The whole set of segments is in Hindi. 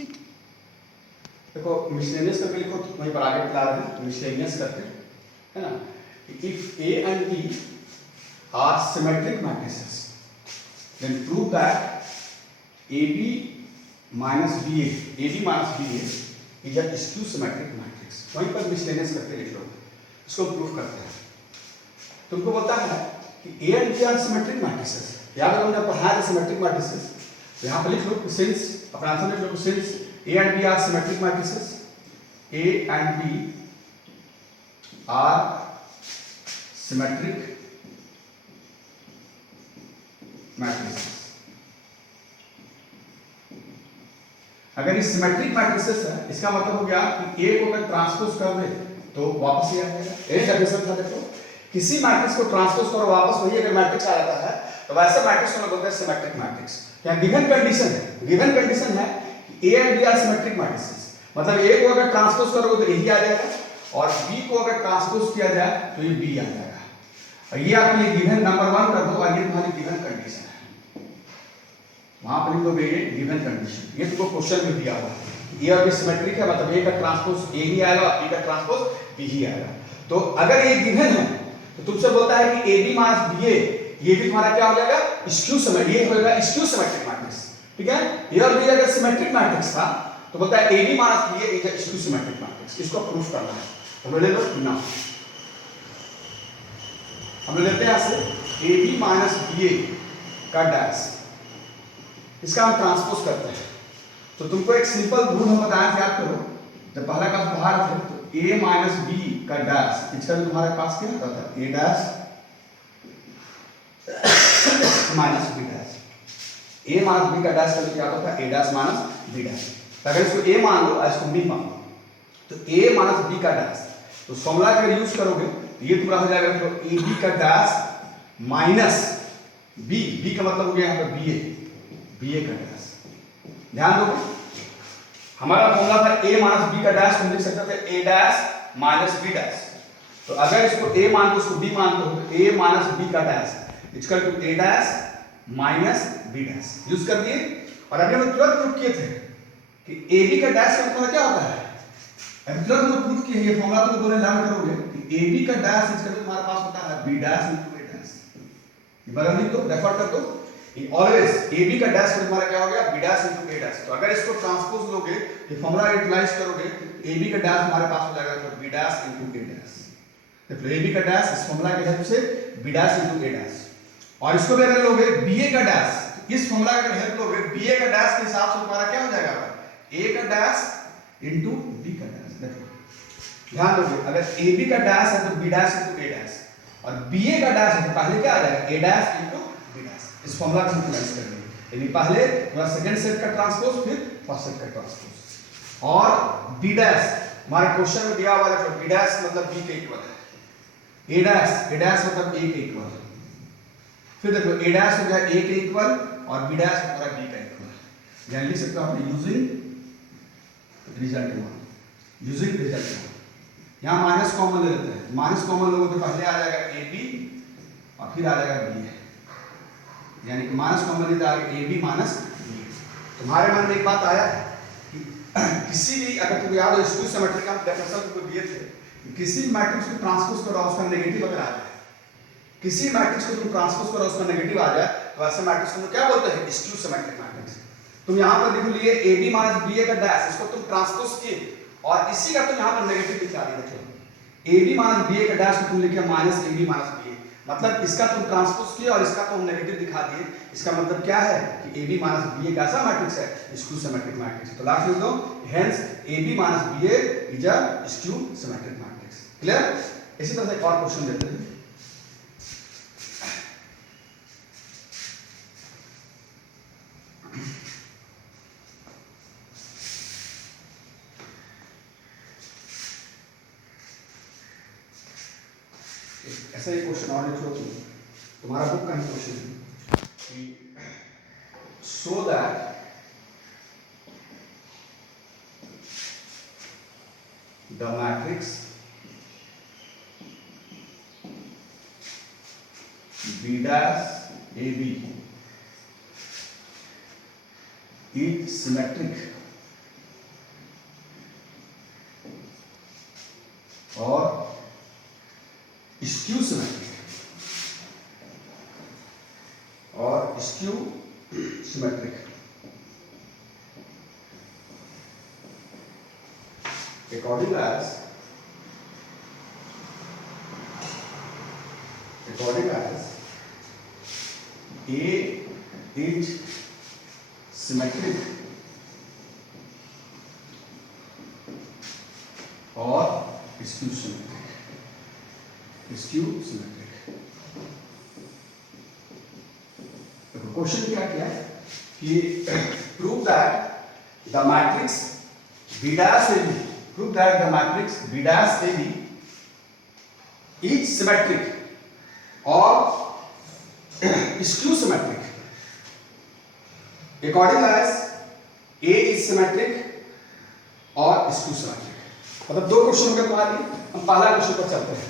ठीक। देखो मिसलेनियस करके लिखो तो वहीं पर आगे बता रहे हैं मिसलेनियस करके, है ना। If A and B are symmetric matrices then prove that A B minus B A is a skew symmetric matrix. वहीं पर मिसलेनियस करके लिख लो, इसको प्रूफ करते हैं। तुमको बोलता है कि A and B are symmetric matrices, याद रखो हमने पढ़ा है सिमेट्रिक मैट्रिसेस, तो यहाँ पर लिख लो सिंस, अपना आंसर लिख लो since A and B are symmetric matrices. A and B are symmetric matrices. अगर ये सिमेट्रिक मैट्रिसेस है, इसका मतलब हो गया कि A को अगर ट्रांसपोज कर दे तो वापस ही आ जाएगा। एक डेफिनेशन था, देखो किसी मैट्रिक्स को ट्रांसपोज करो वापस वही अगर मैट्रिक्स आ जाता है तो वैसे मैट्रिक्स को बोलते हैं सिमेट्रिक मैट्रिक्स। क्या गिवन कंडीशन है A and B are symmetric matrices, मतलब A को अगर ट्रांसपोज करोगे तो यही आ जाएगा और B को अगर ट्रांसपोज किया जाए तो ये B आ जाएगा। और ये आपके लिए गिवन नंबर 1 कर दो और ये तुम्हारी गिवन कंडीशन है, वहां पर लिख दोगे ये गिवन कंडीशन। ये तुमको क्वेश्चन में दिया हुआ है A और B सिमेट्रिक है, मतलब A का ट्रांसपोज A ही आएगा और B का ट्रांसपोज B ही आएगा। तो अगर ये गिवन है तो तुमसे बोलता है कि AB माइनस BA, ये भी तुम्हारा क्या हो जाएगा स्क्यू सिमेट्रिक, ये होगा स्क्यू सिमेट्रिक मैट्रिक्स। ठीक है, ए और बी अगर सिमेट्रिक मैट्रिक्स था तो बोलता है A B minus B is a skew symmetric matrix. इसको प्रूफ करना है, हम ले लो ना, हम लेते हैं ऐसे ए बी माइनस बी ए का डैश, इसका हम ट्रांसपोज करते हैं। तो तुमको एक सिंपल रूल हम बताया था, याद करो, जब पहला क्लास बाहर थे तो ए माइनस बी का डैश, इसका भी तुम्हारे पास क्या होता था A dash minus B dash. A minus B का डैश करके क्या होता है A डैश माइनस B डैश। अगर इसको A मान लो और इसको B मान लो तो A माइनस B का डैश, तो फॉर्मूला अगर यूज करोगे तो ये पूरा हो जाएगा तो AB का डैश माइनस B का मतलब हो गया यहाँ पर BA का डैश। ध्यान दो हमारा फॉर्मूला था A माइनस B का डैश, हम लिख सकते थे A dash minus B dash. तो अगर इसको A मान दो इसको B मान दो तो A माइनस B का dash equal to A dash minus B dash use कर दिए। और अभी हम तुरंत प्रूफ किए थे कि ए बी का डैश का मतलब क्या होता है, अभी तुरंत हम प्रूफ किए, ये फॉर्मूला तो बोले लर्न करोगे कि ए बी का डैश इसका तुम्हारे पास होता है बी डैश इनटू ए डैश। ये बदल लिख दो, रेफर कर दो, ये ऑलवेज ए बी का डैश तुम्हारा क्या हो गया बी डैश इनटू ए डैश। तो अगर इसको ट्रांसपोज लोगे ये फॉर्मूला यूटिलाइज करोगे ए बी का डैश तुम्हारे पास हो जाएगा तो बी डैश इनटू ए डैश। देखो ए बी का डैश इस फॉर्मूला की हेल्प से बी डैश इनटू ए डैश, और इसको भी अगर लोगे BA का डैश, इस फॉर्मूला का अगर हेल्प लोगे BA का डैश के हिसाब से तुम्हारा क्या हो जाएगा A का डैश इनटू B का डैश। देखो ध्यान दोगे अगर AB का डैश है तो B dash into A dash और BA का डैश है तो पहले क्या आ जाएगा A dash into B dash. इस फॉर्मूला को यूटिलाइज करेंगे, यानी पहले पूरा सेकंड सेट का ट्रांसपोज फिर फर्स्ट सेट का ट्रांसपोज। और B डैश हमारे क्वेश्चन में दिया हुआ है, B डैश मतलब B के इक्वल है, A डैश मतलब A के इक्वल है। फिर देखो A डैश हो गया A के इक्वल और B डैश हो गया B का इक्वल। यानी लिख सकते हो आपने यूजिंग रिजल्ट वन। यहाँ माइनस कॉमन ले लेते हैं, माइनस कॉमन लोगों तो पहले आ जाएगा AB और फिर आ जाएगा BA, यानी कि माइनस कॉमन लेते आगे AB माइनस BA। तुम्हारे मन में एक बात आया कि किसी भी अगर तुमको याद हो स्क्यू सिमेट्रिक का डेफिनेशन तुमको दिए थे, किसी भी मैट्रिक्स को ट्रांसपोज करो उसका नेगेटिव अगर आ जाए, किसी मैट्रिक्स को तुम ट्रांसपोज करो उसका नेगेटिव आ जाए तो ऐसे मैट्रिक्स को क्या बोलते हैं स्क्यू सिमेट्रिक मैट्रिक्स। तुम यहाँ पर देख लिए AB माइनस BA का डैश, इसको तुम ट्रांसपोज किए और इसी का तुम यहाँ पर नेगेटिव दिखा दिए। देखो AB माइनस BA का डैश को तुम लिखे माइनस AB माइनस BA, मतलब इसका तुम ट्रांसपोज किए और इसका तुम नेगेटिव दिखा दिए। इसका मतलब क्या है कि AB माइनस BA कैसा मैट्रिक्स है स्क्यू सिमेट्रिक मैट्रिक्स। तो लास्ट लिख दो hence AB minus BA is a skew symmetric matrix. Clear. इसी तरह से एक और क्वेश्चन देते हैं। ऐसा ही क्वेश्चन और लिखो, तुम्हारा बुक का ही क्वेश्चन है कि so that the matrix B dash AB is symmetric और स्क्यू सिमेट्रिक और skew symmetric. according as A is symmetric or skew symmetric, तो क्वेश्चन क्या किया कि prove that the matrix B dash AB, prove that the matrix B dash AB is symmetric or skew symmetric according as A is symmetric और skew symmetric। मतलब दो क्वेश्चन के तुम्हारे लिए, हम पहला क्वेश्चन पर चलते हैं।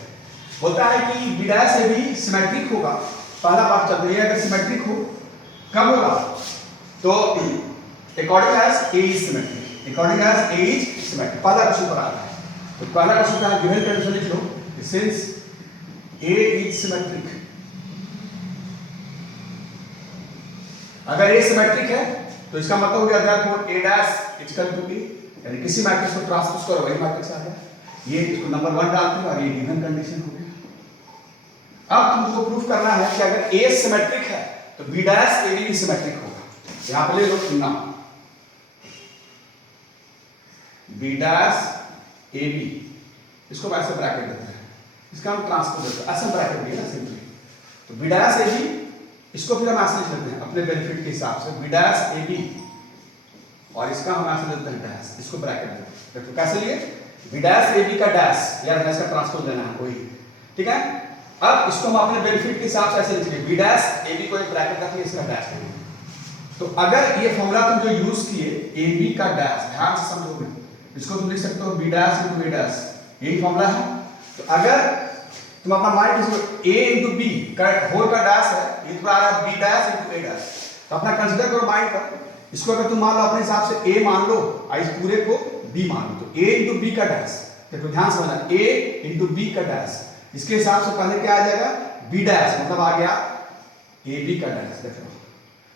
बोलता है कि B dash AB सिमेट्रिक होगा, पहला बात चलते हैं, अगर सिमेट्रिक हो कब होगा, तो according as A is symmetric, according as A is symmetric, पहला क्वेश्चन पर आता है। तो पहला क्वेश्चन का गिवन कंडीशन लिख लो, since A is symmetric, अगर A सिमेट्रिक है तो इसका मतलब हो गया therefore A dash is equal to B, यानी किसी मैट्रिक्स को ट्रांसपोज करो वही मैट्रिक्स आ गया। ये इसको नंबर 1 डालते हो और ये गिवन कंडीशन हो गया। अब तुमको प्रूफ करना है कि अगर A सिमेट्रिक है तो B dash AB भी सिमेट्रिक होगा। यहां पे ले लो ना, B dash AB, इसको ऐसे ब्रैकेट देते हैं, इसका हम ट्रांसपोज देते हैं, ऐसे ब्रैकेट दिया ना सिंपली। तो B dash AB, इसको फिर हम ऐसे लिख लेते हैं अपने बेनिफिट के हिसाब से, B dash AB, और इसका हम ऐसे देते हैं डैश, इसको ब्रैकेट देते हैं। देखो कैसे लिए, B dash AB का डैश, यार इसका ट्रांसपोज लेना है कोई, ठीक है। अब इसको हम अपने बेनिफिट के हिसाब से ऐसे लिख लेंगे, B dash AB को एक ब्रैकेट रखिए, इसका डैश लेंगे। तो अगर ये फॉर्मूला तुम जो यूज किए AB का डैश, ध्यान से समझोगे, इसको तुम लिख सकते हो B dash into A dash, यही फॉर्मूला है। तो अगर तुम अपना माइंड इसको A into B का होल का डैश है, ये तुम्हारा आ रहा है B dash into A dash, तो अपना कंसीडर करो माइंड पर, इसको अगर तुम मान लो अपने हिसाब से A मान लो, इस पूरे को B मान लो, तो A into B का डैश, देखो ध्यान समझना, A into B का डैश, इसके हिसाब से पहले क्या आ जाएगा B dash, मतलब आ गया AB का डैश, देखो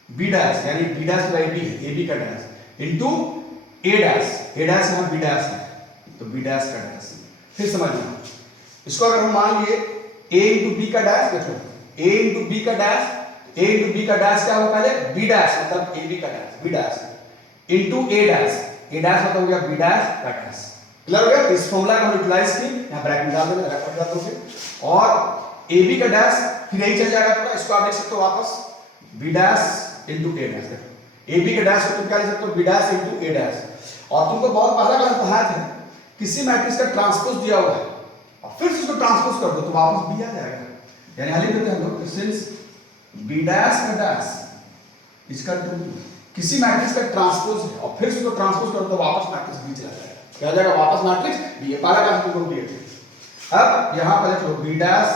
B dash यानी B dash बाई B है, AB का डैश into A dash यहाँ B dash है, तो B dash का डैश। फिर समझना, इसको अगर हम मान लिए A into B का डैश, देखो A into B का डैश, A into B का डैश क्या होगा पहले B dash मतलब AB का dash, B dash into A dash मतलब हो गया B dash का डैश। क्लियर हो गया। इस फॉर्मूला को हम यूटिलाइज की, यहाँ ब्रैकेट डाल देंगे, ब्रैकेट डाल दोगे और AB का डैश फिर यही चल जाएगा तुम्हारा, इसको आप लिख सकते हो वापस B dash into A dash। देखो AB का डैश को तुम क्या लिख सकते हो B dash into A dash। और तुमको बहुत पहला क्लास पढ़ाया था, किसी मैट्रिक्स का ट्रांसपोज दिया हुआ है और फिर उसको ट्रांसपोज कर दो तो वापस B आ जाएगा, यानी हाल ही देते हैं हम लोग, सिंस B dash का डैश इसका किसी मैट्रिक्स का ट्रांसपोज है और फिर उसको ट्रांसपोज करो तो वापस मैट्रिक्स B चला जाएगा, क्या आ जाएगा वापस मैट्रिक्स B। ये पहला क्लास तुमको दिए थे। अब यहां पर देखो B dash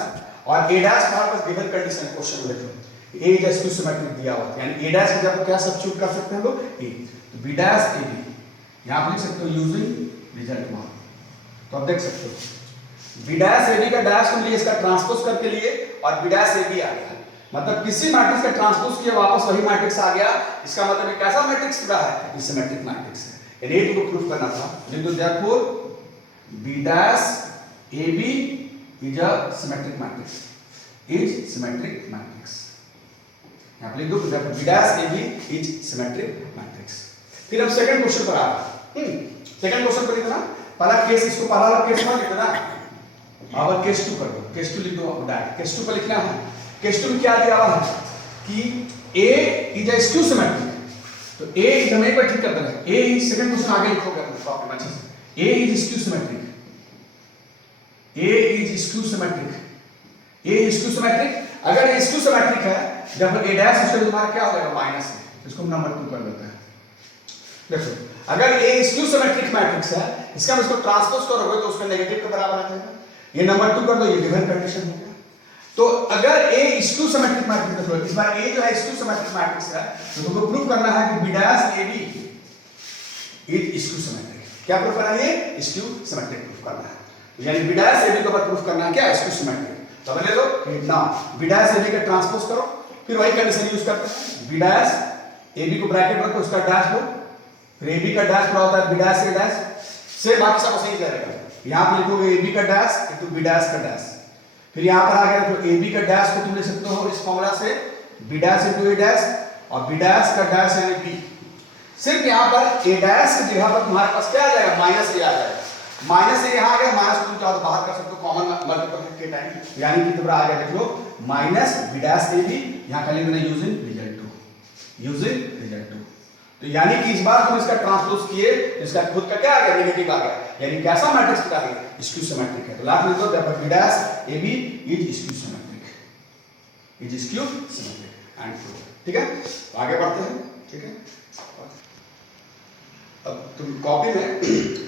और A dash हमारे पास गिवन कंडीशन क्वेश्चन में देखो A is skew symmetric दिया हुआ है, यानी A dash की जगह क्या सब्स्टिट्यूट कर सकते हैं हम लोग A, तो B dash AB यहां पर लिख सकते हो यूजिंग रिजल्ट वन। तो आप देख सकते हो B dash AB का डैश को लिए, इसका ट्रांसपोज करके लिए और B dash AB आ गया, मतलब किसी मैट्रिक्स का ट्रांसपोज किया वापस वही मैट्रिक्स आ गया। इसका मतलब ये कैसा मैट्रिक्स पूरा है, ये सिमेट्रिक मैट्रिक्स है, यानी ये तुमको प्रूफ करना था। तो therefore B dash AB is a symmetric matrix, यहाँ पे लिख दो B dash AB is symmetric matrix। फिर हम सेकंड क्वेश्चन पर आ रहे हैं। सेकंड क्वेश्चन पर लिखना, पहला केस, इसको पहला वाला केस मत लिखना, अब केस 2 कर दो, केस 2 लिख दो डायरेक्ट। केस 2 पर लिखना है, केस 2 में क्या दिया हुआ है कि A is a skew symmetric, तो A हम एक बार ठीक करते हैं, A is सेकंड क्वेश्चन आगे लिखोगे अपने कॉपी में अच्छे से, A is skew symmetric, A is skew symmetric, A is skew symmetric। अगर ये skew symmetric है, जब A dash इसका तुम्हारा क्या हो जाएगा माइनस है, इसको हम नंबर 2 कर देते हैं। देखो अगर A skew symmetric मैट्रिक्स है, इसका हम इसको ट्रांसपोज करोगे तो उसका नेगेटिव के बराबर आ जाएगा, ये नंबर 2 कर दो, ये गिवन कंडीशन हो गया। तो अगर A skew symmetric मैट्रिक्स देखो, इस बार A जो है skew symmetric मैट्रिक्स है, तो तुमको प्रूव करना है कि B dash AB is skew symmetric। क्या प्रूफ करना है, ये skew symmetric प्रूफ करना है। यानी बी डैश ए बी के ऊपर प्रूफ करना है क्या, स्क्यू सिमेट्रिक। तो ले लो ना बी डैश ए बी का ट्रांसपोज करो, फिर वही कंडीशन यूज करते हैं, बी डैश ए बी को ब्रैकेट रखो, उसका डैश लो, फिर ए बी का डैश पूरा होता है बी डैश ए डैश से, बाकी सब सही रहेगा। यहाँ पे लिखोगे ए बी का डैश इनटू बी डैश का डैश, फिर यहाँ पर आ गया तो ए बी का डैश को तुम लिख सकते हो इस फॉर्मूला से बी डैश इनटू ए डैश, और बी डैश का डैश यानी बी। सिर्फ यहाँ पर ए डैश की जगह पर तुम्हारे पास क्या आ जाएगा, माइनस ए आ जाएगा, माइनस ए यहाँ आ गया, माइनस तुम चाहो तो बाहर कर सकते हो कॉमन मल्टीपल के टाइम, यानी कि तुम्हारा आ गया देख लो minus B dash A B, यहाँ खाली मैंने using result two, using result two. तो यानी कि इस बार तुम इसका ट्रांसपोज किए, इसका खुद का क्या आ गया, नेगेटिव आ गया, यानी कैसा मैट्रिक्स बता दिया, स्क्यू सिमेट्रिक है। तो लास्ट लिख दो that B dash A B is skew symmetric, is skew symmetric and true. ठीक है, तो आगे बढ़ते हैं। ठीक है, अब तुम कॉपी में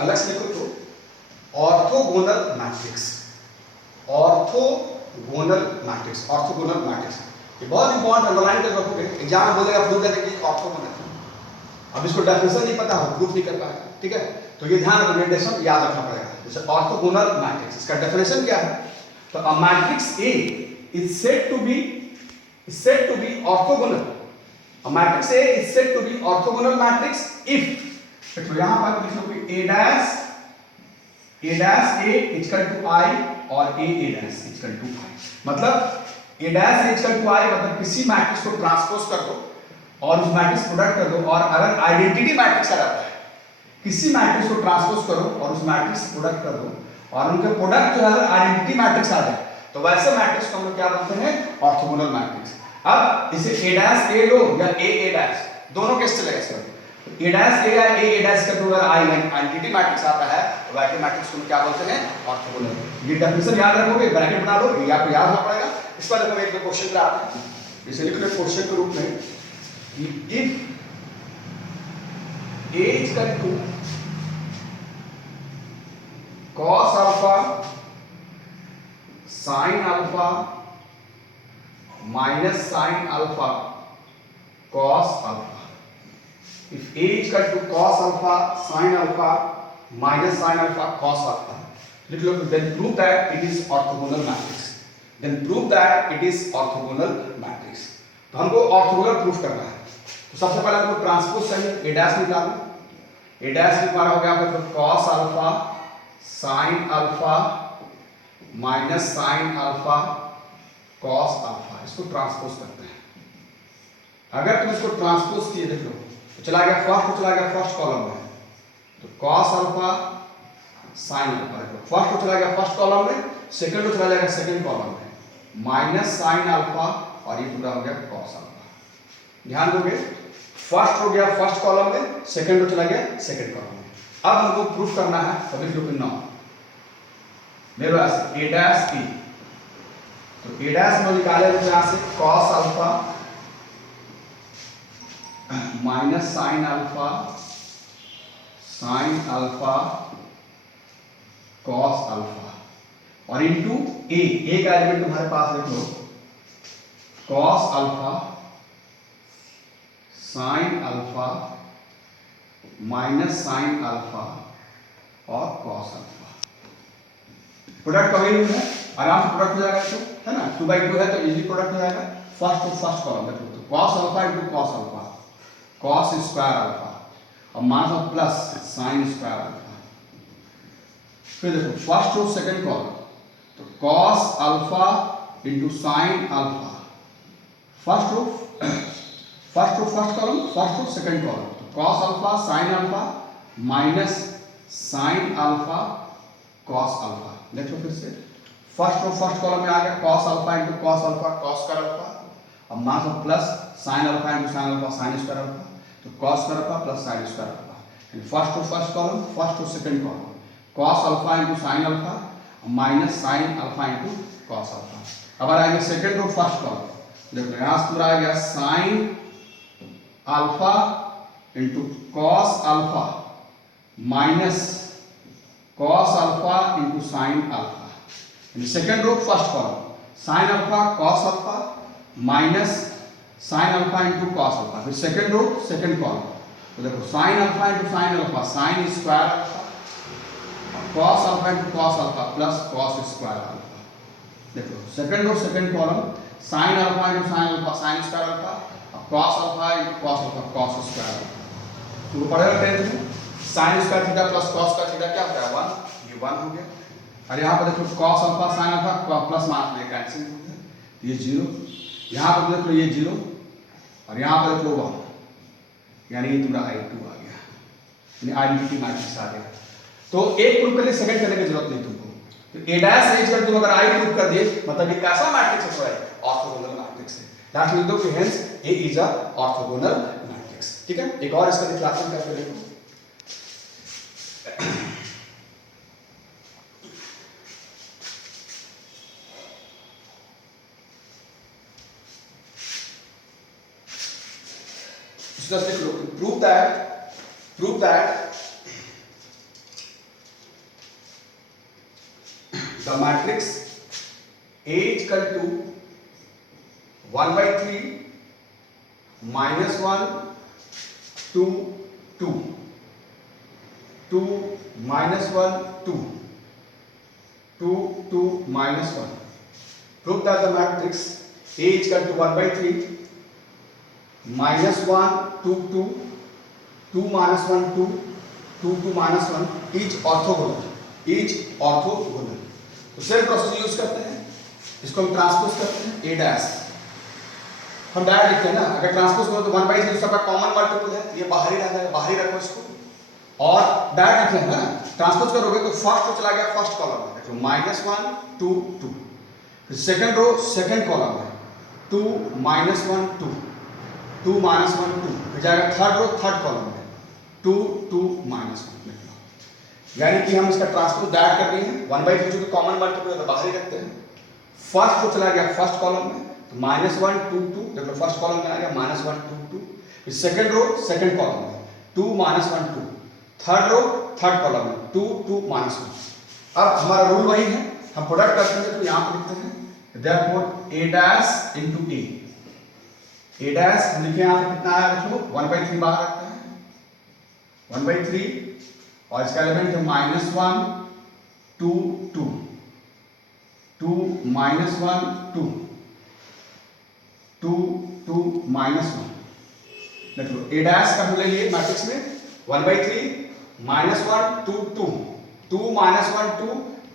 अलग से लिखो तो orthogonal matrix, orthogonal matrix, orthogonal matrix ये बहुत इंपॉर्टेंट, अंडरलाइन कर रखोगे, एग्जाम में बोलेगा प्रूव करके कि ऑर्थोगोनल। अब इसको डेफिनेशन नहीं पता हो, प्रूफ नहीं कर पाएगा। ठीक है, तो ये ध्यान रखो, डेफिनेशन याद रखना पड़ेगा। जैसे ऑर्थोगोनल मैट्रिक्स, इसका डेफिनेशन क्या है, तो a matrix A is said to be orthogonal, a matrix A is said to be orthogonal matrix if, तो यहां पर लिखो A dash A equal to I और A dash equal to I, मतलब A dash equal to I मतलब किसी मैट्रिक्स को ट्रांसपोज कर दो और उस मैट्रिक्स प्रोडक्ट कर दो, और अगर आइडेंटिटी मैट्रिक्स आ जाता है, किसी मैट्रिक्स को ट्रांसपोज करो और उस मैट्रिक्स प्रोडक्ट कर दो और उनके प्रोडक्ट जो है आइडेंटिटी मैट्रिक्स आ जाए, तो वैसे मैट्रिक्स को हम लोग क्या बोलते हैं, ऑर्थोगोनल मैट्रिक्स। अब इसे ए डैश ए लो या ए डैश, दोनों केस चलेगा इसमें, ए डैश ए या ए डैश का अगर आइडेंटिटी मैट्रिक्स आता है तो वैसे मैट्रिक्स को क्या बोलते हैं, ऑर्थोगोनल। ये डेफिनेशन याद रखोगे, ब्रैकेट बना लो, ये आपको याद रखना पड़ेगा। इस पर देखो एक दो क्वेश्चन आते हैं, जैसे लिख लो क्वेश्चन के रूप में कि if a is equal to cos alpha sin alpha minus sin alpha cos alpha, if a is equal to cos alpha sin alpha minus sin alpha cos alpha, लिख लो, then prove that it is orthogonal matrix, then prove that it is orthogonal matrix। तो हमको ऑर्थोगोनल प्रूफ करना है, तो सबसे पहले हमको ट्रांसपोज चाहिए, ए डैश निकालो, ए डैश निकाला हो गया आपका तो cos alpha sin alpha minus sin alpha cos alpha, इसको ट्रांसपोज करते हैं। अगर तुम इसको ट्रांसपोज किए देख लो तो चला गया फर्स्ट कॉलम में, तो cos alpha sin alpha, first को चला गया फर्स्ट कॉलम में, सेकंड को चला जाएगा सेकंड कॉलम में, माइनस sin अल्फा और ये पूरा हो गया cos अल्फा। ध्यान दोगे, फर्स्ट हो गया फर्स्ट कॉलम में, सेकंड को चला गया सेकंड कॉलम में। अब हमको प्रूफ करना है, तो लिख लो कि 9 मेरे पास ए डैश ई, तो ए डैश में निकाले तो यहां से cos alpha minus sin alpha cos alpha और इनटू ए का एलिमेंट तुम्हारे पास लिख लो cos alpha sin alpha minus sin alpha और cos अल्फा। प्रोडक्ट कभी नहीं है, आराम से प्रोडक्ट हो जाएगा, तो है ना 2/2 है तो इजीली प्रोडक्ट हो जाएगा। फर्स्ट टू फर्स्ट कॉलम देखो, तो cos alpha into cos alpha, cos square alpha और minus plus sin square alpha. फिर देखो फर्स्ट टू सेकंड कॉलम, तो cos alpha into sin alpha, first to first column, first to second column, तो cos alpha sin alpha minus sin alpha cos alpha. देखो फिर से फर्स्ट टू फर्स्ट कॉलम में आ गया cos alpha into cos alpha cos square alpha और minus plus sin alpha into sin alpha sin square alpha, तो cos square alpha plus sin square alpha. First to first column, first to second column, cos alpha into sin alpha minus sin alpha into cos alpha. अब आएंगे सेकंड टू फर्स्ट कॉलम, देखो यहां से पूरा आ गया sin alpha into cos alpha minus cos alpha into sin alpha. Second row first column sin alpha cos alpha minus sin alpha into cos alpha. फिर सेकंड रो सेकंड कॉलम, तो देखो sin alpha into sin alpha sin square alpha cos alpha into cos alpha plus cos square alpha. देखो second row second column sin alpha into sin alpha sin square alpha, cos alpha into cos alpha cos square alpha. तो पढ़ेगा टेंथ में sin square theta plus cos का थीटा क्या होता है 1, ये 1 हो गया। और यहाँ पर देखो cos alpha sin alpha plus minus में कैंसिल हो गया, ये 0, यहाँ पर देख लो ये 0 और यहाँ पर देख लो 1, यानी ये तुम्हारा I2 आ गया, यानी आइडेंटिटी मैट्रिक्स आ गया। तो एक प्रूफ करने सेकंड करने की जरूरत नहीं तुमको, तो ए डैश एच कर तुम अगर आई प्रूफ कर दिए मतलब ये कैसा मैट्रिक्स है, सॉरी ऑर्थोगोनल मैट्रिक्स है। दैट मींस दो कि hence A is a orthogonal matrix. ठीक है, एक और इसका डिक्लेरेशन करके देखो। Just take a look. Prove that the matrix A is equal to 1 by 3 minus 1 2 2 2 minus 1 2 2 2 minus 1. Prove that the matrix A is equal to 1 by 3 minus 1 2 2 2 minus 1 2 2 2 minus 1 is orthogonal. तो सेम प्रोसेस यूज करते हैं, इसको हम ट्रांसपोज करते हैं ए डैश, हम डायरेक्ट लिखते हैं ना, अगर ट्रांसपोज करो तो 1 by 3 सबका कॉमन मल्टीपल है, ये बाहर ही रहता है, बाहर ही रखो इसको और डायरेक्ट लिख लेना ना। ट्रांसपोज करोगे तो फर्स्ट रो चला गया फर्स्ट कॉलम में, देखो -1 2 2, फिर सेकंड रो सेकंड कॉलम में 2 -1 2 2 -1 2, फिर जाएगा थर्ड रो थर्ड कॉलम में 2 2 -1। यानी कि हम इसका ट्रांसपोज डायरेक्ट कर रहे हैं, 1 by 3 जो कि कॉमन मल्टीपल है तो बाहर ही रखते हैं। फर्स्ट रो चला गया फर्स्ट कॉलम में तो -1 2 2, देखो फर्स्ट कॉलम में आ गया -1 2 2, फिर सेकंड रो सेकंड कॉलम में 2 -1 2, थर्ड रो थर्ड कॉलम में 2 2 -1। अब हमारा रूल वही है, हम प्रोडक्ट करते हैं तो यहां पर लिखते हैं therefore a dash into a, a dash हम लिखे यहां पर कितना आया देखो 1 by 3 बाहर रखते हैं 1 by 3 और इसका एलिमेंट है -1 2 2 2 -1 2 2 2 -1। देख लो a डैश का हम ले लिए मैट्रिक्स में 1 by 3 -1 2 2 2 -1 2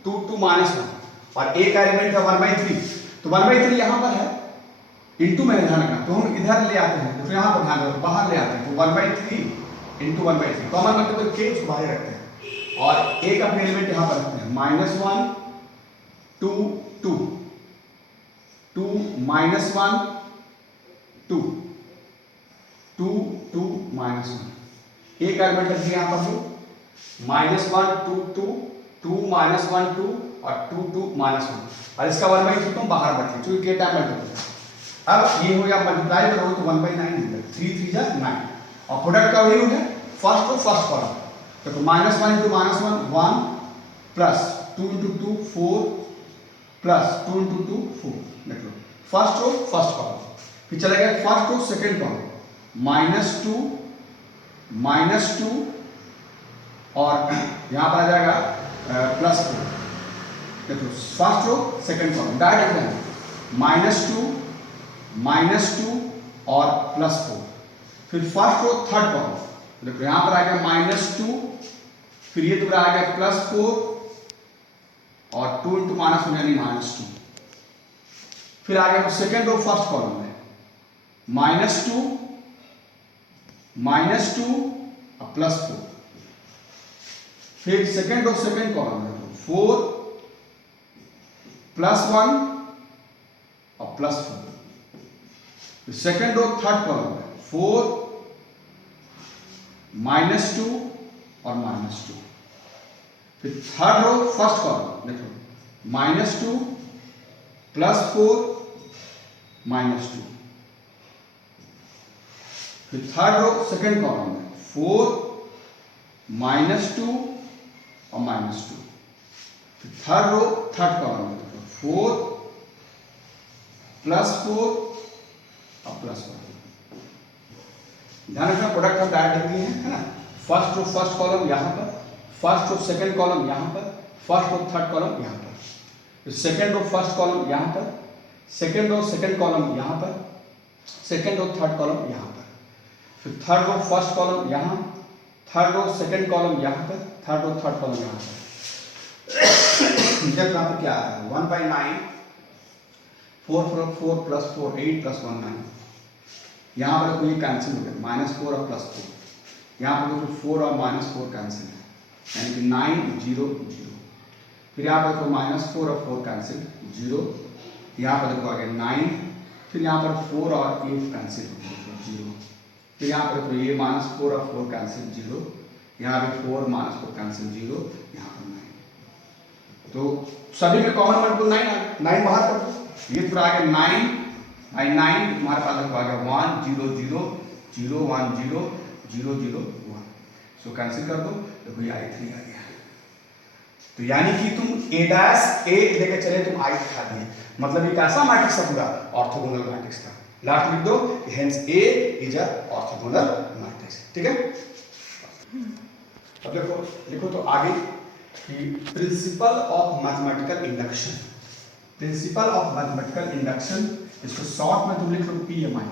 2 2 -1 और a का एलिमेंट है 1 by 3, तो 1 by 3 यहां पर है इनटू में ध्यान रखना, तो हम इधर ले आते हैं, तो यहां पर ध्यान रखो बाहर ले आते हैं, तो 1 by 3 into 1 by 3 common multiple के उसको बाहर रखते हैं और a का एलिमेंट यहां पर रखते हैं -1 2 2 2 -1 2 2 2 -1, a का एलिमेंट रखिए यहां पर -1 2 2 2 -1 2 और 2 2 -1 और इसका 1 by 3 तुम बाहर रखिए क्योंकि के टाइम मल्टीपल। अब ये हो गया मल्टीप्लाई करोगे तो 1 by 9 मिलेगा, 3 3 जा 9 और प्रोडक्ट का वही रूल है फर्स्ट टू फर्स्ट कॉलम, तो -1 into -1 1 plus 2 into 2 4 plus 2 into 2 4। देखो फर्स्ट रो फर्स्ट कॉलम, फिर चला गया फर्स्ट रो सेकंड कॉलम -2 और यहां पर आ जाएगा +4। देखो first row second column direct है -2 और +4, फिर फर्स्ट रो थर्ड कॉलम, देखो यहां पर आ गया -2 फिर ये तुम्हारा आ गया +4 और 2 into -1 यानी -2, फिर आ गया सेकंड रो फर्स्ट कॉलम में -2 और +4, फिर सेकंड रो सेकंड कॉलम में 4 +1 और +4, फिर सेकंड रो थर्ड कॉलम में 4 -2 और -2, फिर थर्ड रो फर्स्ट कॉलम देखो -2 +4 -2, फिर थर्ड रो सेकंड कॉलम में 4 -2 और -2, फिर थर्ड रो थर्ड कॉलम में देखो 4 +4 और +1। ध्यान रखना प्रोडक्ट हम डायरेक्ट लिखते हैं है ना, फर्स्ट रो फर्स्ट कॉलम यहां पर, फर्स्ट और सेकंड कॉलम यहाँ पर, फर्स्ट और थर्ड कॉलम यहाँ पर, फिर सेकंड और फर्स्ट कॉलम यहाँ पर, सेकंड और सेकंड कॉलम यहाँ पर, सेकंड और थर्ड कॉलम यहाँ पर, फिर थर्ड और फर्स्ट कॉलम यहाँ, थर्ड और सेकंड कॉलम यहाँ पर, थर्ड और थर्ड कॉलम यहाँ पर। जब यहाँ पर क्या आ रहा है 1/9, 4 प्लस 4 8 प्लस 1 9, यहाँ पर कोई कैंसिल हो गया, -4 और +4, यहाँ पर देखो 4 और -4 कैंसिल है, यानी कि 9 0 0, फिर यहाँ पर देखो -4 और 4 कैंसिल 0, यहाँ पर देखो आगे 9, फिर यहाँ पर 4 और 8 कैंसिल 0, फिर यहाँ पर देखो ये -4 और 4 कैंसिल 0, यहाँ पे 4 -4 कैंसिल 0, यहाँ पर 9, तो सभी में कॉमन मल्टीपल 9 आ गया, 9 बाहर कर दो, ये पूरा आ गया 9 by 9, तुम्हारे पास देखो आ गया 1 0 0 0 1 0 0 0 1, सो कैंसिल कर दो, देखो ये I3 आ गया। तो यानी कि तुम a' लेके चले, तुम I दिखा दिए, मतलब ये कैसा मैट्रिक्स था, पूरा ऑर्थोगोनल मैट्रिक्स था। लास्ट लिख दो, hence A is a orthogonal matrix, ठीक है। अब देखो लिखो तो आगे कि principle of mathematical induction, principle of mathematical induction, इसको शॉर्ट में तुम लिख लो PMI,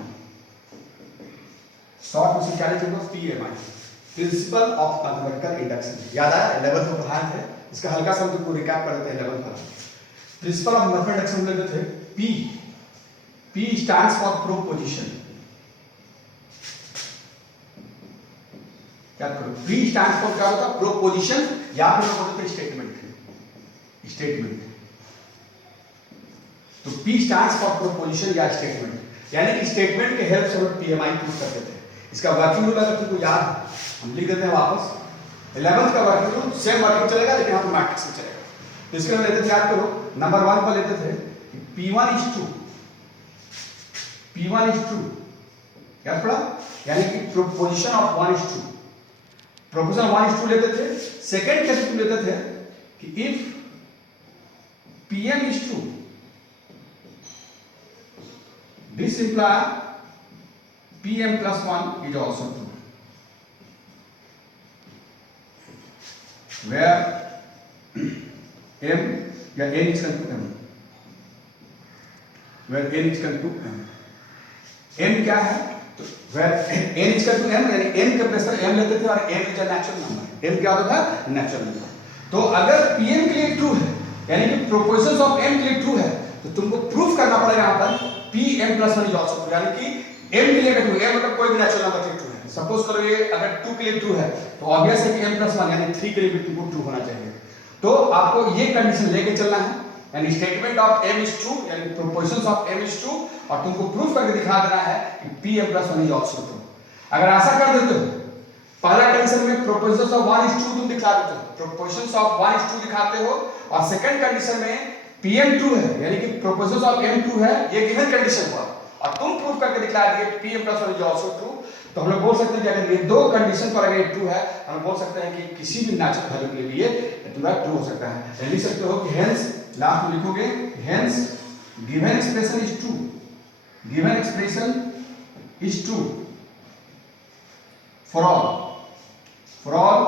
शॉर्ट में से क्या लिखोगे PMI, principle of mathematical induction. याद आया 11th में पढ़ाए थे, इसका हल्का सा हम तुमको रिकैप कर देते हैं 11th वाला। प्रिंसिपल ऑफ मैथमेटिकल इंडक्शन में लेते थे P स्टैंड्स फॉर प्रोपोजिशन, क्या करो P स्टैंड्स फॉर क्या होता है प्रोपोजिशन, या फिर हम बोलते हैं स्टेटमेंट, स्टेटमेंट। तो P स्टैंड्स फॉर प्रोपोजिशन या स्टेटमेंट, यानी कि स्टेटमेंट के हेल्प से हम PMI प्रूव करते थे। इसका वर्किंग रूल अगर तुमको याद है, हम लिख देते हैं वापस, 11th का वर्किंग रूल सेम वर्किंग चलेगा, लेकिन यहाँ पर मैट्रिक्स में चलेगा। तो इसके लिए लेते थे, याद करो, नंबर 1 पर लेते थे P1 is 2, P1 is 2, याद पड़ा, यानी कि proposition of 1 is 2, proposition 1 is 2 लेते थे। सेकंड केस में लेते थे कि if PM is 2, this imply PM plus 1 is also 2, where M या N is equal to M, where N is equal to M, M क्या है, तो where N is equal to M, यानी N के प्लेस पर M लेते थे, और M is a natural number, M क्या होता था नेचुरल नंबर। तो अगर PM के लिए ट्रू है, यानी कि प्रोपोजिशंस ऑफ M के लिए ट्रू है, तो तुमको प्रूफ करना पड़ेगा यहाँ पर PM plus 1 is also true, यानी कि M के लिए ट्रू है, मतलब कोई भी नेचुरल नंबर के लिए ट्रू है। सपोज करो ये अगर 2 के लिए ट्रू है, तो ऑब्वियस है कि M plus 1 यानी 3 के लिए भी तुमको ट्रू होना चाहिए। तो आपको ये कंडीशन लेके चलना है, यानी statement of M is true, यानी propositions of M is true, और तुमको प्रूफ करके दिखा देना है कि PM plus 1 is also true। अगर ऐसा कर देते हो, पहला कंडीशन में प्रोपोजिशंस ऑफ 1 is true तुम दिखा देते हो, प्रोपोजिशंस ऑफ 1 is true दिखाते हो, और सेकंड कंडीशन में PM ट्रू है, यानी कि प्रोपोजिशंस ऑफ M ट्रू है, ये गिवन कंडीशन हुआ, और तुम प्रूफ करके दिखा दिए PM plus 1 is also true। तो हम लोग बोल सकते हैं कि अगर ये दो कंडीशन पर अगर ये ट्रू है, हम बोल सकते हैं कि किसी भी नेचुरल वैल्यू के लिए पूरा ट्रू हो सकता है। लिख सकते हो कि हेंस, लास्ट में लिखोगे hence given expression is true, given expression is true for all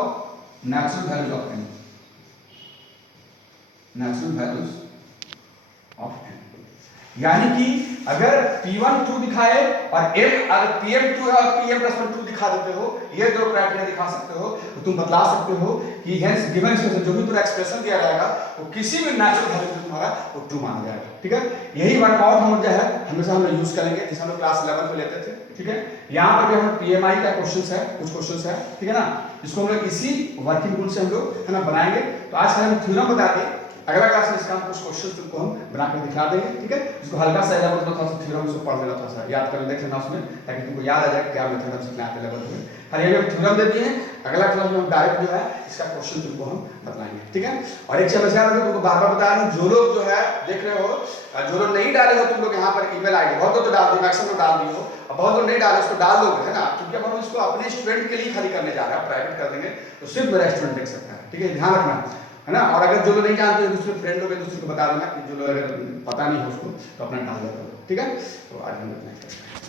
natural values of n, natural values of n। यानी कि अगर P1 ट्रू दिखाए और M अगर PM ट्रू है और PM plus 1 ट्रू दिखा देते हो, ये दो क्राइटेरिया दिखा सकते हो, तो तुम बतला सकते हो कि हेंस गिवन एक्सप्रेशन, जो भी पूरा एक्सप्रेशन दिया जाएगा वो किसी भी नेचुरल वैल्यू पे तुम्हारा वो ट्रू माना जाएगा। ठीक है, यही वर्कआउट हम जो है हमेशा हम लोग यूज करेंगे, जैसे हम लोग क्लास 11 में लेते थे। ठीक है, यहाँ पर भी हम PMI का क्वेश्चंस है, कुछ क्वेश्चंस है, ठीक है ना, इसको हम लोग इसी वर्किंग रूल से हम लोग है ना बनाएंगे। तो आज हम थ्योरम बता दें, अगला क्लास में इसका हम कुछ क्वेश्चन तुमको हम बनाकर दिखा देंगे। ठीक है, इसको हल्का सा लेवल पर थोड़ा सा थ्योरम से पढ़ लेना, थोड़ा सा याद कर देख लेना उसमें, ताकि तुमको याद आ जाए क्या मेथड हम सीखना है लेवल में। और ये हम थ्योरम दे दिए हैं, अगला क्लास में हम डायरेक्ट जो है इसका क्वेश्चन तुमको हम बताएंगे। ठीक है, और एक चीज याद रखो, तुमको बार-बार बता रहा हूं, जो लोग जो है देख रहे हो, जो लोग नहीं डाले हो तुम लोग यहाँ पर ईमेल आईडी, बहुत लोग तो डाल दिए, मैक्सिमम लोग डाल दिए हो, और बहुत लोग नहीं डाले, उसको डाल दोगे है ना, क्योंकि अब हम इसको अपने स्टूडेंट के लिए खाली करने जा रहे हैं, प्राइवेट कर देंगे तो सिर्फ मेरा स्टूडेंट देख सकता है। ठीक है, ध्यान रखना है ना। और अगर जो लोग नहीं जानते दूसरे फ्रेंड लोग दूसरे को बता देना, कि जो लोग अगर पता नहीं हो उसको तो अपना डाल देना। ठीक है, तो आज हम इतना ही करेंगे।